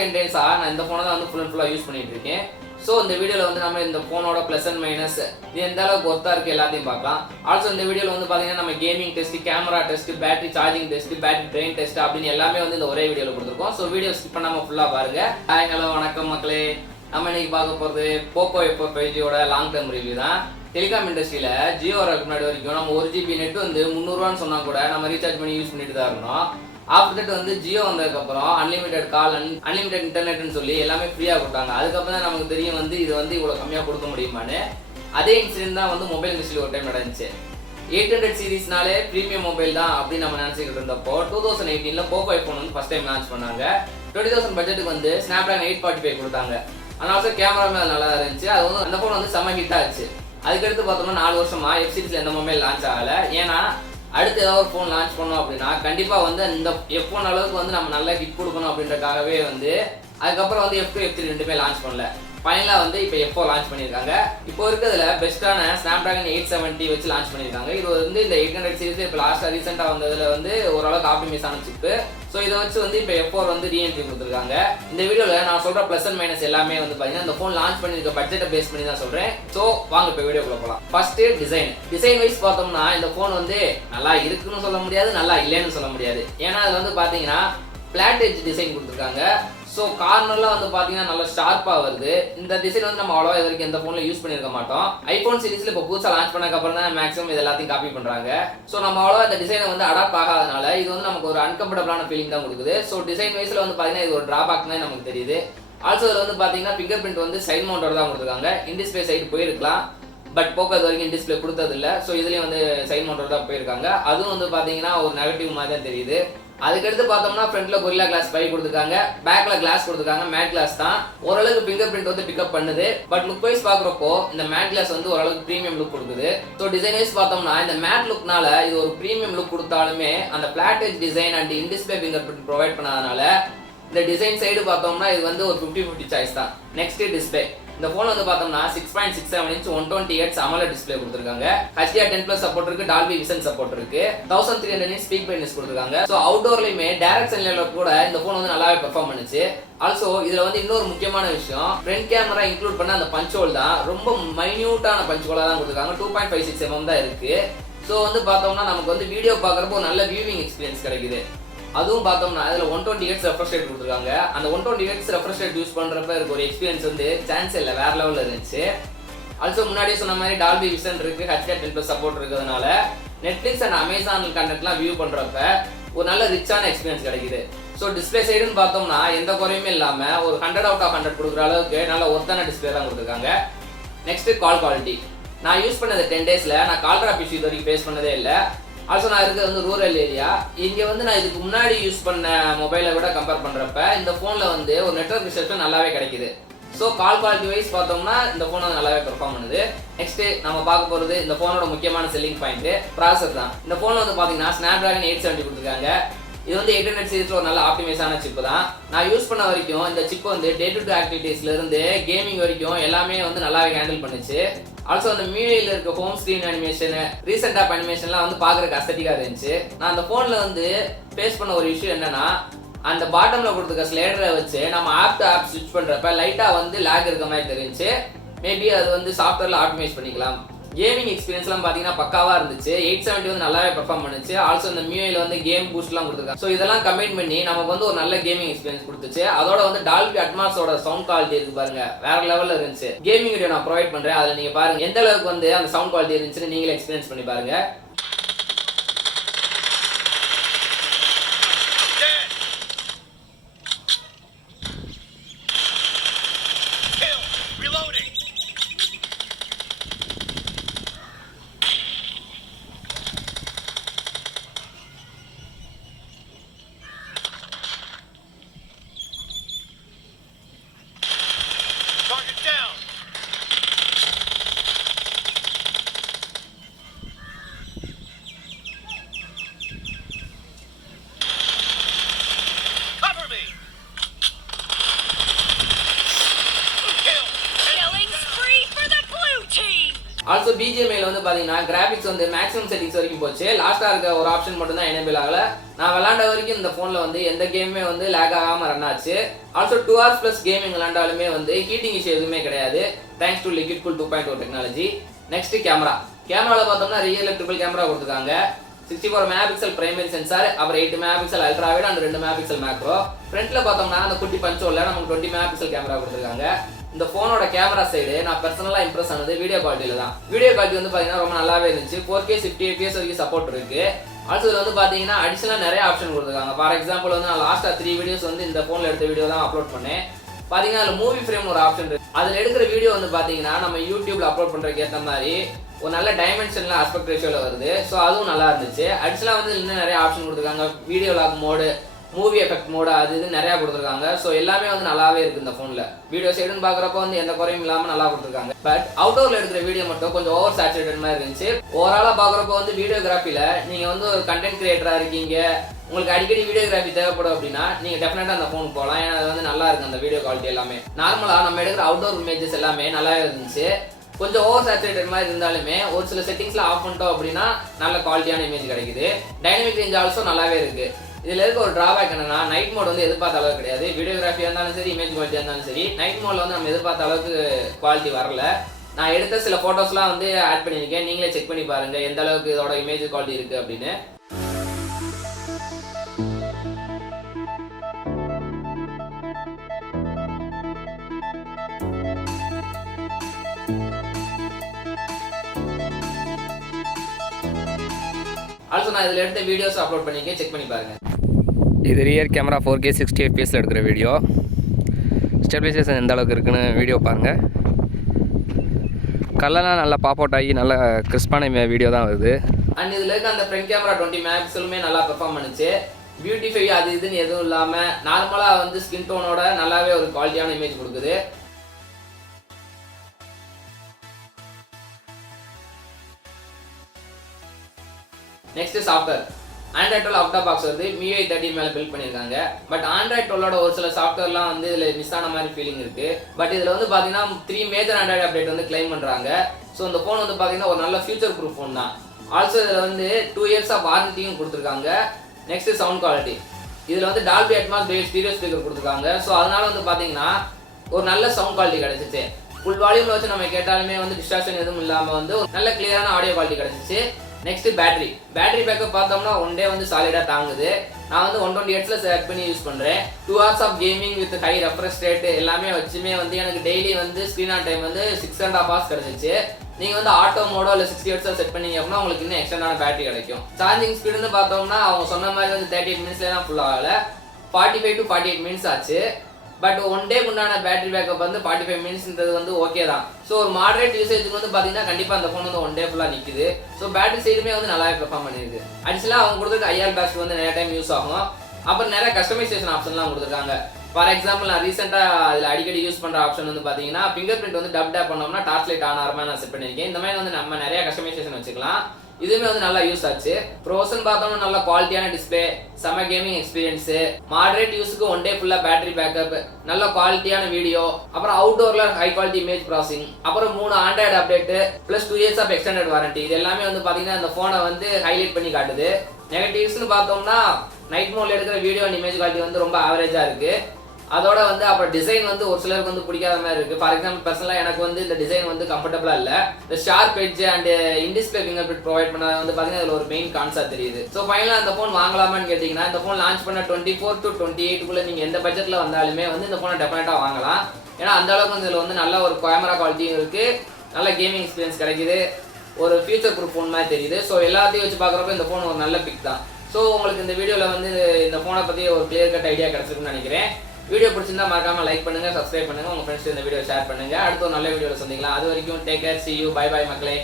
10 days நான் இந்த ஃபோனை தான் வந்து ஃபுல் அண்ட் ஃபுல்லாக யூஸ் பண்ணிட்டு இருக்கேன். ஸோ இந்த வீடியோவில் வந்து நம்ம இந்த ஃபோனோட ப்ளஸ் அண்ட் மைனஸ் இது எந்த அளவுக்கு ஒர்த்தாக இருக்குது எல்லாத்தையும் பார்க்கலாம். ஆல்சோ இந்த வீடியோவில் வந்து பார்த்தீங்கன்னா நம்ம gaming test, camera test, battery charging test, battery train test அப்படின்னு எல்லாமே வந்து இந்த ஒரே வீடியோவில் கொடுத்துருக்கோம். ஸோ வீடியோ ஸ்கிப் பண்ணாமல் ஃபுல்லாக பாருங்க. ஹாய், ஹலோ, வணக்கம் மக்களே. நம்ம இன்னைக்கு பார்க்க போகிறது Poco F4 5Gயோட லாங் டேர்ம் ரிவ்யூ தான். டெலிகாம் இண்டஸ்ட்ரியில் ஜியோ வரதுக்கு முன்னாடி வரைக்கும் நம்ம 1 GB நெட் வந்து 300 சொன்னால் கூட நம்ம ரீசார்ஜ் பண்ணி யூஸ் பண்ணிட்டு தான் இருந்தோம். ஆஃப்டர் தட் வந்து ஜியோ வந்ததுக்கப்புறம் அன்லிமிட்டட் கால், அன்லிமிட்டட் இன்டர்நெட்னு சொல்லி எல்லாமே ஃப்ரீயாக கொடுத்தாங்க. அதுக்கப்புறம் தான் நமக்கு தெரியும் வந்து இது வந்து இவ்வளோ கம்மியாக கொடுக்க முடியுமான்னு. அதே இன்சிடென்ட் தான் வந்து மொபைல் இண்டஸ்ட்ரியில் ஒரு டைம் நடந்துச்சு. 800 சீரீஸ்னாலே ப்ரீமியம் மொபைல் தான் அப்படின்னு நம்ம நினச்சிக்கிட்டு இருந்தப்போ 2018 Poco F4 வந்து ஃபஸ்ட் டைம் லான்ச் பண்ணாங்க. 20,000 பட்ஜெட்டுக்கு வந்து ஸ்னாப்டிராகன் 845 கொடுத்தாங்க. அதனால கேமராமே நல்லா இருந்துச்சு. அது வந்து அந்த ஃபோன் வந்து செம்ம ஹிட் ஆச்சு. அதுக்கடுத்து பார்த்தோம்னா 4 வருஷமா எஃப் சீரிஸில் எந்த மொபைல் லான்ச் ஆகலை. ஏன்னா அடுத்து ஏதாவது ஒரு ஃபோன் லான்ச் பண்ணோம் அப்படின்னா கண்டிப்பாக வந்து இந்த F1 அளவுக்கு வந்து நம்ம நல்லா ஹிட் கொடுக்கணும் அப்படின்றக்காகவே வந்து அதுக்கப்புறம் வந்து F2, F3 ரெண்டுமே லான்ச் பண்ணல. ஃபைனலாக வந்து இப்போ F4 லான்ச் பண்ணியிருக்காங்க. இப்போ இருக்கிறதுல பெஸ்ட்டான ஸ்னாப்டிராகன் 870 வச்சு லான்ச் பண்ணியிருக்காங்க. இது வந்து இந்த 800 சீரிஸ் இப்போ லாஸ்ட்டாக ரீசெண்டாக வந்ததில் வந்து ஓரளவுக்கு ஆப்டிமைஸ் ஆன சிப்பு. ஸோ இதை வச்சு வந்து இப்போ F4 வந்து ரீஎன்ட்ரி கொடுத்துருக்காங்க. இந்த வீடியோவில் நான் சொல்கிற ப்ளஸ் அண்ட் மைனஸ் எல்லாமே வந்து பார்த்தீங்கன்னா இந்த ஃபோன் லான்ச் பண்ணியிருக்க பட்ஜெட்டை பேஸ் பண்ணி தான் சொல்கிறேன். ஸோ வாங்க இப்போ வீடியோக்குள்ள போகலாம். ஃபர்ஸ்ட் டிசைன் வைஸ் பார்த்தோம்னா இந்த ஃபோன் வந்து நல்லா இருக்குன்னு சொல்ல முடியாது, நல்லா இல்லைன்னு சொல்ல முடியாது. ஏன்னா அதில் வந்து பார்த்தீங்கன்னா பிளாட் எட்ஜ் டிசைன் கொடுத்துருக்காங்க. ஸோ கார்னர்லாம் வந்து பார்த்தீங்கன்னா நல்லா ஷார்ப்பாக வருது. இந்த டிசைன் வந்து நம்ம அவ்வளோவா இது வரைக்கும் எந்த ஃபோனில் யூஸ் பண்ணியிருக்க மாட்டோம். ஐஃபோன் சீரிஸில் இப்போ புதுசாக லான்ச் பண்ணக்கப்புறம் தான் மேக்ஸிமம் இது எல்லாத்தையும் காப்பி பண்ணுறாங்க. ஸோ நம்ம அவ்வளோவா இந்த டிசைனை வந்து அடாப்ட் ஆகாதனால இது வந்து நமக்கு ஒரு அன்கம்ஃபர்டபுளான ஃபீலிங் தான் கொடுக்குது. ஸோ டிசைன் வைஸில் வந்து பார்த்தீங்கன்னா இது ஒரு ட்ராபேக் தான் நமக்கு தெரியுது. ஆல்சோ இதில் வந்து பார்த்தீங்கன்னா ஃபிங்கர் பிரிண்ட் வந்து சைட் மவுண்டோட தான் கொடுத்துருக்காங்க. இன்டிஸ்பிளே சைடு போயிருக்கலாம், பட் போக்கோ இது வரைக்கும் டிஸ்பிளே கொடுத்ததில்ல. ஸோ இதுலேயும் வந்து சைட் மவுண்டோட தான் போயிருக்காங்க. அதுவும் வந்து பார்த்தீங்கன்னா ஒரு நெகட்டிவ் மாதிரி தான் தெரியுது. அதுக்கடுத்து பார்த்தோம்னா ஃப்ரண்ட்ல கொரில்லா கிளாஸ் 5 கொடுத்துருக்காங்க, பேக்ல கிளாஸ் கொடுத்துருக்காங்க. மேட் கிளாஸ் தான் ஓரளவுக்கு ஃபிங்கர் பிரிண்ட் வந்து பிக்கப் பண்ணுது. பட் லுக் வைஸ் பார்க்குறப்போ இந்த மேட் கிளாஸ் வந்து ஓரளவுக்கு ப்ரீமியம் லுக் கொடுக்குது. ஸோ டிசைன் வைஸ் பார்த்தோம்னா இந்த மேட் லுக்னால இது ஒரு ப்ரீமியம் லுக் கொடுத்தாலுமே அந்த flat edge design and in display fingerprint provide பண்ணாதனால இந்த டிசைன் சைடு பார்த்தோம்னா இது வந்து ஒரு 50-50 சாய்ஸ் தான். Next display. இந்த ஃபோன் வந்து பார்த்தோம்னா 6.67 இன்ச் 120Hz AMOLED டிஸ்பிளே கொடுத்துருக்காங்க. HDR10+ சப்போர்ட் இருக்கு, டால்பி விஷன் சப்போர்ட் இருக்கு, 1300 nits ஸ்பீக் பிரைட்னஸ் கொடுத்துருக்காங்க. ஸோ அவுட்டோர்லயுமே டைரக்ட் சன்லைட்ல கூட இந்த ஃபோன் வந்து நல்லாவே பெர்ஃபார்ம் பண்ணுச்சு. ஆல்சோ இதுல வந்து இன்னொரு முக்கியமான விஷயம், ஃப்ரண்ட் கேமரா இன்க்ளூட் பண்ண அந்த பஞ்ச் ஹோல் தான் ரொம்ப மைன்யூட்டான பஞ்ச் ஹோலா தான் கொடுத்துருக்காங்க. 2.56 mm தான் இருக்கு. ஸோ வந்து பார்த்தோம்னா நமக்கு வந்து வீடியோ பார்க்குறப்போ ஒரு நல்ல வியூவிங் எக்ஸ்பீரியன்ஸ் கிடைக்குது. அதுவும் பார்த்தோம்னா அதில் 120Hz ரெஃப்ரெஷ் ரேட் கொடுத்துருக்காங்க. அந்த 120Hz ரெஃப்ரெஷ் ரேட் யூஸ் பண்ணுறப்ப இருக்க ஒரு எக்ஸ்பீரியன்ஸ் வந்து சான்ஸ் இல்லை, வேற லெவலில் இருந்துச்சு. ஆல்சோ முன்னாடியே சொன்ன மாதிரி டால்பி விஷன் இருக்கு, HDR10+ சப்போர்ட் இருக்கிறதுனால நெட்ஃப்ளிக்ஸ் அண்ட் அமேசான் கண்டென்ட்லாம் வியூ பண்ணுறப்ப ஒரு நல்ல ரிச்சான எக்ஸ்பீரியன்ஸ் கிடைக்குது. ஸோ டிஸ்பிளே சைடுன்னு பார்த்தோம்னா எந்த குறையுமே இல்லாமல் ஒரு 100 out of 100 கொடுக்குற அளவுக்கு நல்ல ஒர்த்தான டிஸ்பிளே தான் கொடுத்துருக்காங்க. Next call quality. நான் யூஸ் பண்ணது 10 daysல நான் கால் ட்ராப் இஷ்யூ இது வரைக்கும் ஃபேஸ் பண்ணதே இல்லை. ஆல்சோ நான் இருக்கிறது வந்து ரூரல் ஏரியா. இங்கே வந்து நான் இதுக்கு முன்னாடி யூஸ் பண்ண மொபைலை விட கம்பேர் பண்ணுறப்ப இந்த ஃபோனில் வந்து ஒரு நெட்வொர்க் ரிசப்ஷன் நல்லாவே கிடைக்குது. ஸோ கால் குவாலிட்டி வைஸ் பார்த்தோம்னா இந்த ஃபோன் வந்து நல்லாவே பெர்ஃபார்ம் பண்ணுது. நெக்ஸ்ட் நம்ம பார்க்க போகிறது இந்த ஃபோனோட முக்கியமான செல்லிங் பாயிண்ட் ப்ராசஸர் தான். இந்த ஃபோனில் வந்து பார்த்தீங்கன்னா ஸ்னாப்டிராகன் 870 கொடுத்துருக்காங்க. இது வந்து 800 சீரிஸில் ஒரு நல்ல ஆப்டிமைஸான சிப்பு தான். நான் யூஸ் பண்ண வரைக்கும் இந்த சிப்பு வந்து டே டு டே ஆக்டிவிட்டீஸ்லேருந்து கேமிங் வரைக்கும் எல்லாமே வந்து நல்லாவே ஹேண்டில் பண்ணுச்சு. ஆல்சோ அந்த மீடியில் இருக்க home screen animation, recent app அனிமேஷன்லாம் வந்து பார்க்குறதுக்கு அஸ்தட்டிக்காக இருந்துச்சு. நான் அந்த ஃபோனில் வந்து ஃபேஸ் பண்ண ஒரு இஷ்யூ என்னன்னா அந்த பாட்டமில் கொடுத்துருக்க ஸ்லைடரை வச்சு நம்ம ஆப் டு ஆப் ஸ்விட்ச் பண்ணுறப்ப லைட்டாக வந்து லேக் இருக்க மாதிரி தெரிஞ்சு. மேபி அது வந்து சாஃப்ட்வேரில் ஆப்டிமைஸ் பண்ணிக்கலாம். கேமிங் எக்ஸ்பீரியன்ஸ்லாம் பார்த்தீங்கன்னா பக்காவாக இருந்துச்சு. 870 வந்து நல்லாவே பெர்ஃபார்ம் பண்ணுச்சு. ஆல்சோ இந்த மியூஐயில் வந்து கேம் பூஸ்ட்லாம் கொடுத்துருக்காங்க. ஸோ இதெல்லாம் கம்பைன் பண்ணி நமக்கு வந்து ஒரு நல்ல கேமிங் எக்ஸ்பீரியன்ஸ் கொடுத்துச்சு. அதோட வந்து டால்பி அட்மாஸோட சவுண்ட் குவாலிட்டி இருக்கு பாருங்க, வேற லெவலில் இருந்துச்சு. கேமிங் வீடியோ நான் ப்ரொவைட் பண்ணுறேன், அதில் நீங்கள் பாருங்க எந்த அளவுக்கு வந்து அந்த சவுண்ட் குவாலிட்டி இருந்துச்சுன்னு நீங்களே எக்ஸ்பீரியன்ஸ் பண்ணி பாருங்க. ஆல்சோ BGMI வந்து பார்த்தீங்கன்னா கிராஃபிக்ஸ் வந்து மேக்ஸிமம் செட்டிங்ஸ் வரைக்கும் போச்சு. லாஸ்ட்டாக இருக்க ஒரு ஆப்ஷன் மட்டும் தான் எனேபிள் ஆகல. நான் விளாண்ட வரைக்கும் இந்த ஃபோனில் வந்து எந்த கேமுமே வந்து லேக் ஆகாமல் ரன் ஆச்சு. ஆல்சோ 2 hours + கேமிங் விளாண்டாலுமே வந்து ஹீட்டிங் இஷ்யூ எதுவுமே கிடையாது. Thanks to liquid cool 2.0 technology. Next கேமராவில் பார்த்தோம்னா ரியல் ட்ரிபிள் கேமரா கொடுத்துருக்காங்க. 64 மெகாபிக்சல் பிரைமரி சென்சார், அப்புறம் 8 megapixel ultra wide and 2 megapixel macro. ஃப்ரண்ட்ல பார்த்தோம்னா அந்த குட்டி பஞ்சோல்ல நமக்கு 20 மெகாபிக்சல் கேமரா கொடுத்துருக்காங்க. இந்த ஃபோனோட கேமரா சைடு நான் பர்சனலாக இம்ப்ரெஸ் ஆனது வீடியோ குவாலிட்டியில் தான். வீடியோ குவாலிட்டி வந்து பார்த்தீங்கன்னா ரொம்ப நல்லாவே இருந்துச்சு. 4K 60 fps வரைக்கும் சப்போர்ட் இருக்கு. ஆல்சோ இதில் வந்து பார்த்தீங்கன்னா அடிஷனலாக நிறைய ஆப்ஷன் கொடுத்துருக்காங்க. ஃபார் எக்ஸாம்பிள் வந்து நான் லாஸ்ட்டாக 3 வீடியோஸ் வந்து இந்த ஃபோனில் எடுத்த வீடியோ தான் அப்லோட் பண்ணேன். பார்த்தீங்கன்னா அதில் மூவி ஃப்ரேம் ஒரு ஆப்ஷன் இருக்கு. அதில் எடுக்கிற வீடியோ வந்து பார்த்தீங்கன்னா நம்ம யூடியூப்ல அப்லோட் பண்ணுறதுக்கு ஏற்ற மாதிரி ஒரு நல்ல டைமென்ஷன்ல ஆஸ்பெக்ட் ரேஷியோவில் வருது. ஸோ அதுவும் நல்லா இருந்துச்சு. அடிஷனலாக வந்து இன்னும் நிறைய ஆப்ஷன் கொடுத்துருக்காங்க. Video log mode, movie effect mode, அது இது நிறையா கொடுத்துருக்காங்க. ஸோ எல்லாமே வந்து நல்லாவே இருக்குது இந்த ஃபோனில். வீடியோ சைடுன்னு பார்க்குறப்ப வந்து எந்த குறையும் இல்லாமல் நல்லா கொடுத்துருக்காங்க. பட் அவுட்டோரில் எடுக்கிற வீடியோ மட்டும் கொஞ்சம் ஓவர் சேச்சுரேட்டட் மாதிரி இருந்துச்சு. ஓவராலாக பார்க்குறப்ப வந்து வீடியோகிராஃபியில் நீங்கள் வந்து ஒரு கண்டென்ட் கிரியேட்டராக இருக்கீங்க, உங்களுக்கு அடிக்கடி வீடியோகிராஃபி தேவைப்படும் அப்படின்னா நீங்கள் டெஃபினட்டாக அந்த ஃபோன் போகலாம். ஏன்னா அது வந்து நல்லா இருக்குது அந்த வீடியோ குவாலிட்டி எல்லாமே. நார்மலாக நம்ம எடுக்கிற அவுட்டோர் இமேஜஸ் எல்லாமே நல்லாவே இருந்துச்சு. கொஞ்சம் ஓவர் சேச்சுரேட்டட் மாதிரி இருந்தாலுமே ஒரு சில செட்டிங்ஸ்ல ஆஃப் பண்ணிட்டோம் அப்படின்னா நல்ல குவாலிட்டியான இமேஜ் கிடைக்குது. டைனமிக் ரேஞ்ச் ஆல்சோ நல்லாவே இருக்கு. இதுல இருக்க ஒரு டிராபேக் என்னன்னா நைட் மோட் வந்து எதிர்பார்த்த அளவுக்கு கிடையாது. வீடியோகிராஃபியா இருந்தாலும் சரி, இமேஜ் குவாலிட்டியா இருந்தாலும் சரி, நைட் மோட்ல வந்து நம்ம எதிர்பார்த்த அளவுக்கு குவாலிட்டி வரல. நான் எடுத்த சில போட்டோஸ்லாம் வந்து ஆட் பண்ணியிருக்கேன். நீங்களே செக் பண்ணி பாருங்க எந்த அளவுக்கு இதோட இமேஜ் குவாலிட்டி இருக்கு அப்படின்னு. ஆல்சோ நான் இதில் எடுத்த வீடியோஸ் அப்லோட் பண்ணிக்க செக் பண்ணி பாருங்க. இது ரியர் கேமரா 4K 60 fps எடுக்கிற வீடியோ. ஸ்டெபிலைசேஷன் எந்த அளவுக்கு இருக்குன்னு வீடியோ பாருங்கள். கலர்லாம் நல்லா பாப் அவுட் ஆகி நல்ல கிறிஸ்பான வீடியோ தான் வருது. அண்ட் இதில் இருக்க அந்த ஃப்ரண்ட் கேமரா 20 மெகாபிக்சலுமே நல்லா பெர்ஃபார்ம் பண்ணுச்சு. பியூட்டிஃபை அது இதுன்னு எதுவும் இல்லாமல் நார்மலாக வந்து ஸ்கின் டோனோட நல்லாவே ஒரு குவாலிட்டியான இமேஜ் கொடுக்குது. Next software. Android 12 out of box வந்து MIUI 13 மேலே பில்ட் பண்ணியிருக்காங்க. பட் ஆண்ட்ராய்ட் 12ஓட ஒரு சில சாஃப்ட்வேர்லாம் வந்து இதில் மிஸ் ஆன மாதிரி ஃபீலிங் இருக்கு. பட் இதில் வந்து பார்த்தீங்கன்னா 3 மேஜர் ஆண்ட்ராய்டு அப்டேட் வந்து கிளைம் பண்ணுறாங்க. ஸோ இந்த ஃபோன் வந்து பார்த்தீங்கன்னா ஒரு நல்ல ஃபியூச்சர் ப்ரூஃப் ஃபோன் தான். ஆல்சோ இதில் வந்து 2 years ஆஃப் வாரண்டியும் கொடுத்துருக்காங்க. Next sound quality. இதில் வந்து Dolby Atmos bass stereo speaker கொடுத்துருக்காங்க. ஸோ அதனால வந்து பார்த்தீங்கன்னா ஒரு நல்ல சவுண்ட் குவாலிட்டி கிடைச்சிச்சு. ஃபுல் வால்யூமில் வச்சு நம்ம கேட்டாலுமே வந்து டிஸ்ட்ராக்ஷன் எதுவும் இல்லாமல் வந்து ஒரு நல்ல கிளியரான ஆடியோ குவாலிட்டி கிடைச்சிச்சு. நெக்ஸ்ட் பேட்டரி பேக்கப் பார்த்தோம்னா 1 day வந்து சாலிடாக தாங்குது. நான் வந்து 120 Hz செட் பண்ணி யூஸ் பண்ணுறேன். 2 hours of gaming with high refresh rate எல்லாமே வச்சுமே வந்து எனக்கு டெய்லி வந்து ஸ்க்ரீன் ஆன் டைம் வந்து 6.5 hours கிடைச்சிச்சு. நீங்கள் வந்து ஆட்டோ மோடோ இல்லை 60 Hz செட் பண்ணீங்க அப்படின்னா உங்களுக்கு இன்னும் எக்ஸ்டெண்டான பேட்டரி கிடைக்கும். சார்ஜிங் ஸ்பீடுன்னு பார்த்தோம்னா அவங்க சொன்ன மாதிரி வந்து 38 minutesல தான் ஃபுல் ஆகலை, 45 to 48 minutes ஆச்சு. பட் 1 day உண்டான பேட்டரி பேக்கப் வந்து 45 minutesன்றது வந்து ஓகே தான். ஸோ ஒரு மாடரேட் யூசேஜுக்கு வந்து பார்த்தீங்கன்னா கண்டிப்பாக அந்த ஃபோன் வந்து 1 day ஃபுல்லாக நிற்குது. ஸோ பேட்டரி சைடுமே வந்து நல்லாவே பெர்ஃபார்ம் பண்ணியிருக்கு. அடிஷனலாக அவங்க கொடுத்துருக்க IR பேட்ச் வந்து நிறைய டைம் யூஸ் ஆகும். அப்புறம் நிறைய கஸ்டமைசேஷன் ஆப்ஷன்லாம் கொடுத்துருக்காங்க. ஃபார் எக்ஸாம்பிள் நான் ரீசெண்டாக அதில் அடிக்கடி யூஸ் பண்ணுற ஆப்ஷன் வந்து பார்த்தீங்கன்னா ஃபிங்கர் பிரிண்ட் வந்து டேப் பண்ணோம்னா டார்ச் லைட் ஆன் ஆகிற மாதிரி நான் செட் பண்ணியிருக்கேன். இந்த மாதிரி வந்து நம்ம நிறைய கஸ்டமைசேஷன் வச்சுக்கலாம். இதுவுமே வந்து நல்லா யூஸ் ஆச்சு. ப்ரோசன் பார்த்தோம்னா நல்ல குவாலிட்டியான டிஸ்பிளே, செம கேமிங் எக்ஸ்பீரியன்ஸு, மாடரேட் யூஸுக்கு 1 day ஃபுல்லாக பேட்டரி பேக்கப், நல்ல குவாலிட்டியான வீடியோ, அப்புறம் அவுட்டோரில் ஹை குவாலிட்டி இமேஜ் ப்ராசஸிங், அப்புறம் 3 Android update plus 2 years of extended warranty. இது எல்லாமே வந்து பார்த்தீங்கன்னா இந்த ஃபோனை வந்து ஹைலைட் பண்ணி காட்டுது. நெகட்டிவ்ஸ்னு பார்த்தோம்னா நைட் மோட்ல எடுக்கிற வீடியோ அண்ட் இமேஜ் குவாலிட்டி வந்து ரொம்ப ஆவரேஜாக இருக்குது. அதோட வந்து அப்புறம் டிசைன் வந்து ஒரு சிலருக்கு வந்து பிடிக்காத மாதிரி இருக்கு. ஃபார் எக்ஸாம்பிள் பர்சனலாக எனக்கு வந்து இந்த டிசைன் வந்து கம்ஃபர்டபுளா இல்லை. இந்த sharp edge and in display fingerprint provide பண்ணது வந்து பார்த்தீங்கன்னா அதில் ஒரு மெயின் கான்செப்ட் தெரியுது. ஸோ ஃபைனலாக அந்த ஃபோன் வாங்கலாமான்னு கேட்டிங்கன்னா இந்த ஃபோன் லான்ச் பண்ண 24 to 28 நீங்கள் எந்த பட்ஜெட்டில் வந்தாலுமே வந்து இந்த ஃபோனை டெஃபினட்டாக வாங்கலாம். ஏன்னா அந்த அளவுக்கு வந்து இதில் வந்து நல்ல ஒரு கேமரா குவாலிட்டியும் இருக்குது, நல்ல கேமிங் எக்ஸ்பீரியன்ஸ் கிடைக்குது, ஒரு ஃபியூச்சர் ப்ரூஃப் ஃபோன் மாதிரி தெரியுது. ஸோ எல்லாத்தையும் வச்சு பார்க்குறப்ப இந்த ஃபோன் ஒரு நல்ல பிக் தான். ஸோ உங்களுக்கு இந்த வீடியோவில் வந்து இந்த ஃபோனை பற்றி ஒரு கிளியர் கட் ஐடியா கிடச்சிருக்குன்னு நினைக்கிறேன். வீடியோ பிடிச்சிருந்தா மறக்காம லைக் பண்ணுங்க, சப்ஸ்கிரைப் பண்ணுங்க, உங்க ஃப்ரெண்ட்ஸ் இந்த வீடியோ ஷேர் பண்ணுங்க. அடுத்த ஒரு நல்ல வீடியோவில் சந்திக்கலாம். அது வரைக்கும் take care, see you, bye bye மக்களே.